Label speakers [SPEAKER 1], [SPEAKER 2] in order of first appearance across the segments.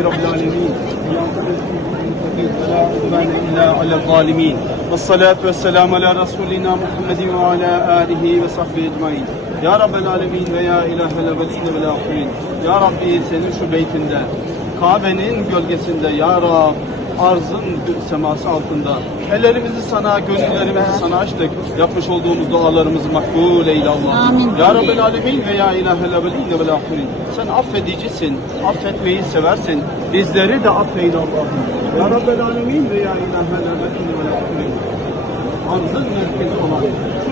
[SPEAKER 1] رب العالمين ولا عدوان إلا على الظالمين والصلاة والسلام على رسولنا محمد وعلى آله وصحبه أجمعين Ya Rabbel Alemin ve Ya İlahel Ebedinde ve Ahirin Ya Rabbi senin şu beytinde Kabe'nin gölgesinde Ya Rab arzın seması altında ellerimizi sana, gönüllerimizi sana açtık. Yapmış olduğumuz dualarımızı makbul eyle Allah.
[SPEAKER 2] Amin.
[SPEAKER 1] Ya Rabbel Alemin ve Ya İlahel Ebedinde ve Ahirin Sen affedicisin, affetmeyi seversin. Bizleri de affeyle Allah'ım. Ya Rabbel Alemin ve Ya İlahel Ebedinde ve Ahirin arzın merkezi olan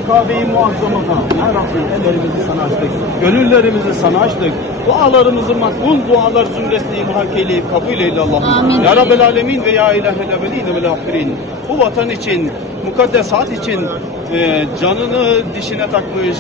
[SPEAKER 1] Kabe-i Muazzama'da Ya Rabbi ellerimizi sana açtık, gönüllerimizi sana açtık. Dualarımızı makbul dualar zümresini ilhak eyleyip kabul eyle Allah'ım.
[SPEAKER 2] Amin.
[SPEAKER 1] Ya Rabbel Alemin ve Ya İlahel Ebedine vel Ahirin. Bu vatan için, mukaddesat için e, canını dişine takmış,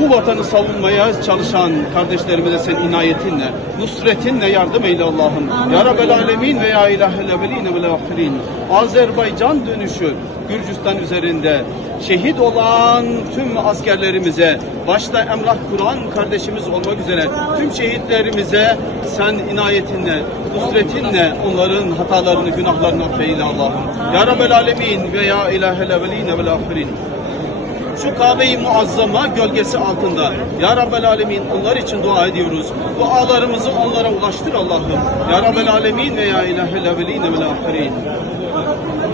[SPEAKER 1] bu vatanı savunmaya çalışan kardeşlerimize sen inayetinle, nusretinle yardım eyle Allah'ım. Ya Rabbel Alemin ve Ya İlahel Evveline vel Ahirin. Azerbaycan dönüşü Gürcistan üzerinde şehit olan tüm askerlerimize, başta Emrah Kur'an kardeşimiz olmak üzere tüm şehitlerimize sen inayetinle, nusretinle onların hatalarını, günahlarını affeyle Allah'ım. Ya Rabbel Alemin ve Ya İlahel Evveline vel Ahirin şu Kabe-i Muazzama gölgesi altında. Ya Rabbel Alemin onlar için dua ediyoruz. Dualarımızı onlara ulaştır Allah'ım. Ya Rabbel Alemin ve Ya İlahel Evveline vel Ahirin.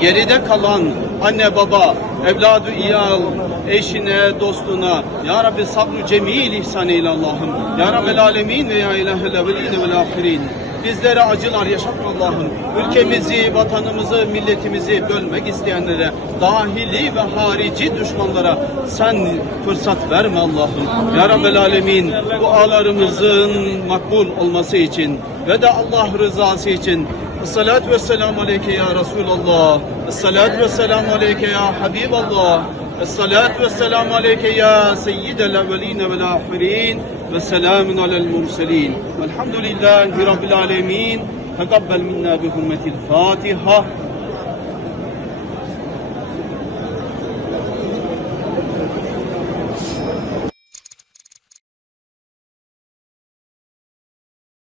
[SPEAKER 1] Geride kalan anne baba, evladı iyal, eşine, dostuna, Ya Rabbi sabrı cemil ihsan eyle Allah'ım. Ya Rabbel Alemin ve Ya İlahel Evveline vel Ahirin. Bizlere acılar yaşatma Allah'ım. Ülkemizi, vatanımızı, milletimizi bölmek isteyenlere, dahili ve harici düşmanlara sen fırsat verme Allah'ım. Ya Rabbel Alemin dualarımızın makbul olması için ve de Allah rızası için Esselatu vesselamu aleyke ya Resulallah. Esselatu vesselamu aleyke ya Habiballah. Esselatu vesselamu aleyke ya Seyyidel evveline vel ahirin. وسلام على المرسلين. والحمد لله رب العالمين. تقبل منا بحرمة الفاتحة.